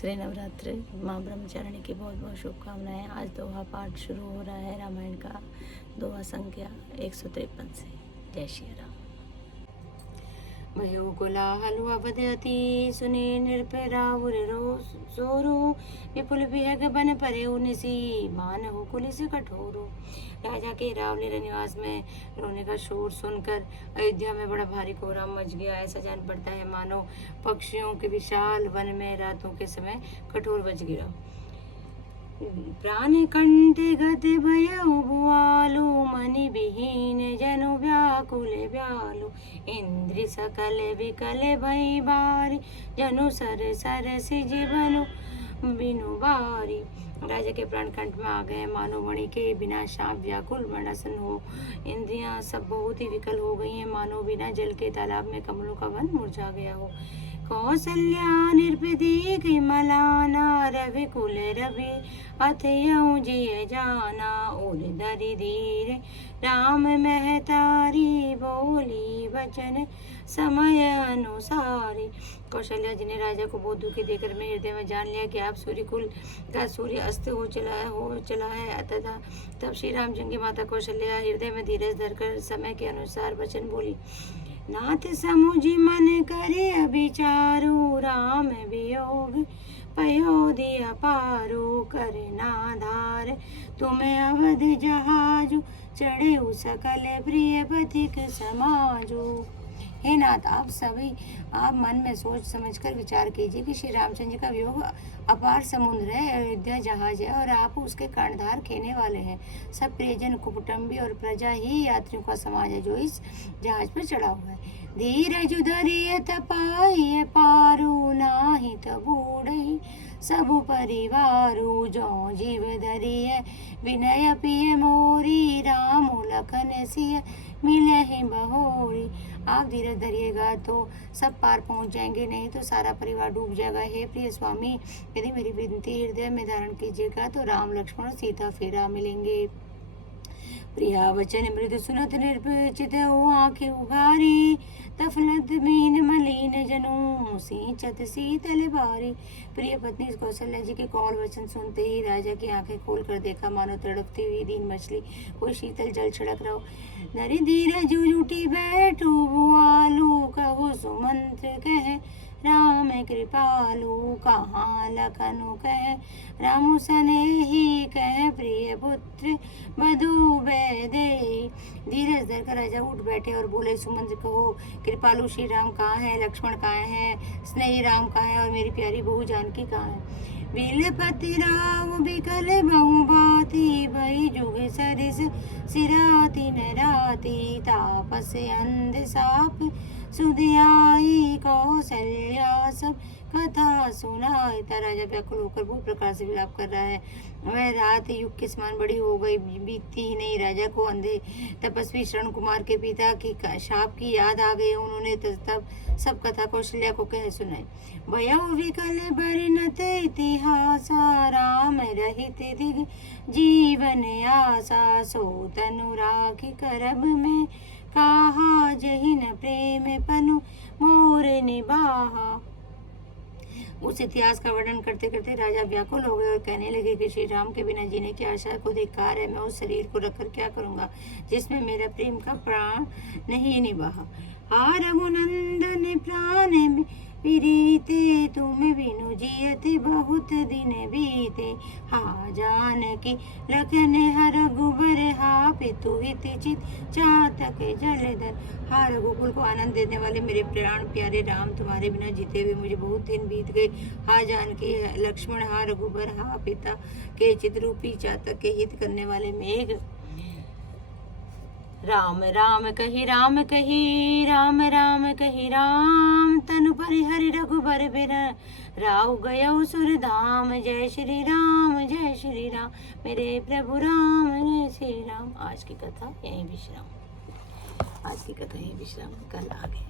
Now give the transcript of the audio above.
श्री नवरात्रि माँ ब्रह्मचारिणी की बहुत बहुत शुभकामनाएं। आज दोहा पाठ शुरू हो रहा है रामायण का दोहा संख्या 153 से। जय श्री राम। भयो कोलाहल अवधति सुने नृप रावुर सोरो विपुल विहग बन परे उनसी मानहु कुलिस कठोरो। राजा के रावलेर निवास में रोने का शोर सुनकर अयोध्या में बड़ा भारी कोहराम मच गया। ऐसा जान पड़ता है मानो पक्षियों के विशाल वन में रातों के समय कठोर बज गिरा। प्राण कंठे गति भयउ भुआलु मनि विहीन जनु व्याकुल व्यालु। इंद्र सकल विकल भई बारी जनु सर सर सिज बनु बिनु बारी। राजा के प्राण कंठ में आ गए, मानो मणि के बिना सांप व्याकुल मनासन हो। इंद्रियां सब बहुत ही विकल हो गई हैं, मानो बिना जल के तालाब में कमलों का वन मुरझा गया हो। कौसल्या निर्पदीक मलाना रवि कुल रवि अथयऊ जिय जाना और धरि धीर राम महतारी बोली वचन समय अनुसारी। कौशल्या जी ने राजा को बहुत दुखी देकर में हृदय में जान लिया कि आप सूर्य कुल का सूर्य अस्त हो चला है तथा तब श्री रामचंद्र की माता कौशल्या हृदय में धीरज धरकर समय के अनुसार वचन बोली। नाथ समुझी मन करे अभिचारु राम वियोग पयोधि अपारो करे नाधार। तुम्हें अवध जहाजु चढ़े सकल प्रिय पथिक समाजो। हे नाथ, आप मन में सोच समझकर विचार कीजिए कि श्री रामचंद्र का वियोग अपार समुद्र है, अयोध्या जहाज है और आप उसके कर्णधार खेने वाले हैं। सब प्रियजन कुटुंबी और प्रजा ही यात्रियों का समाज है जो इस जहाज पर चढ़ा हुआ है। धीरज धरिय तपाई पारू नाही तबूढ़ई सबु परिवारू जो जीव धरिय विनय पिय मोरी राम लखन सिय मिलहि बहोरी। आप धीरज धरिएगा तो सब पार पहुंच जाएंगे, नहीं तो सारा परिवार डूब जाएगा। हे प्रिय स्वामी, यदि मेरी विनती हृदय में धारण कीजिएगा तो राम लक्ष्मण और सीता फेरा मिलेंगे। प्रिया वचन मृदु सुनत निर्चित आँखें उगारी तफलत मीन मलिन जनू सिंचत शीतल बारी। प्रिय पत्नी कौशल्या जी के कोमल वचन सुनते ही राजा की आंखें खोल कर देखा, मानो तड़पती हुई दीन मछली कोई शीतल जल छिड़क रहा हो। नरी धीरज जुटी बैठू बुआलू कहो सुमंत्र कह राम कृपालु कहाँ लखनु कह रामु स्नेही कह प्रिय पुत्र मधु दे। धीरज धरकर राजा उठ बैठे और बोले, सुमंत्र कहो, कृपालु श्री राम कहाँ है, लक्ष्मण कहाँ है, स्नेही राम कहाँ है और मेरी प्यारी बहू जानकी कहाँ है। बिलपति राव बिकल बहु भांति भई जुग सरिस सिराति नराति तापस अंध साप सुधियाई कौशल्या सब कथा सुनाई। राजा व्याकुल होकर बहुत प्रकार से विलाप कर रहा है। वह रात युग के समान बड़ी हो गई, बीतती ही नहीं। राजा को अंधे तपस्वी श्रवण कुमार के पिता की शाप की याद आ गई। उन्होंने तब सब कथा कौशल्या को कह सुनाई। भयउ विकल बरनत इतिहासा राम रहित दिग जीवन आशा सो तनु राखी करब में कहा जहि न प्रेम पनु मोर निबाहा। उस इतिहास का वर्णन करते करते राजा व्याकुल हो गए और कहने लगे कि श्री राम के बिना जीने की आशा को धिक्कार है। मैं उस शरीर को रखकर क्या करूंगा जिसमें मेरा प्रेम का प्राण नहीं निभाहा। हा रघुनंदन प्राण प्रीते तुम बिनु जियते बहुत दिन बीते। हा जानकी लखन हर गुबर हा पितु हित चित चातक जलधर। हा रघुकुल को आनंद देने वाले मेरे प्राण प्यारे राम, तुम्हारे बिना जीते हुए मुझे बहुत दिन बीत गए। हा जानकी लक्ष्मण हा रघुबर हा पिता के चितरूपी चातक के हित करने वाले मेघ। राम राम कही राम कही राम राम कही राम तनु परिहरि रघुबर बिर राव गयो सुर धाम। जय श्री राम जय श्री राम मेरे प्रभु राम जय श्री राम। आज की कथा यहीं विश्राम। कल आगे।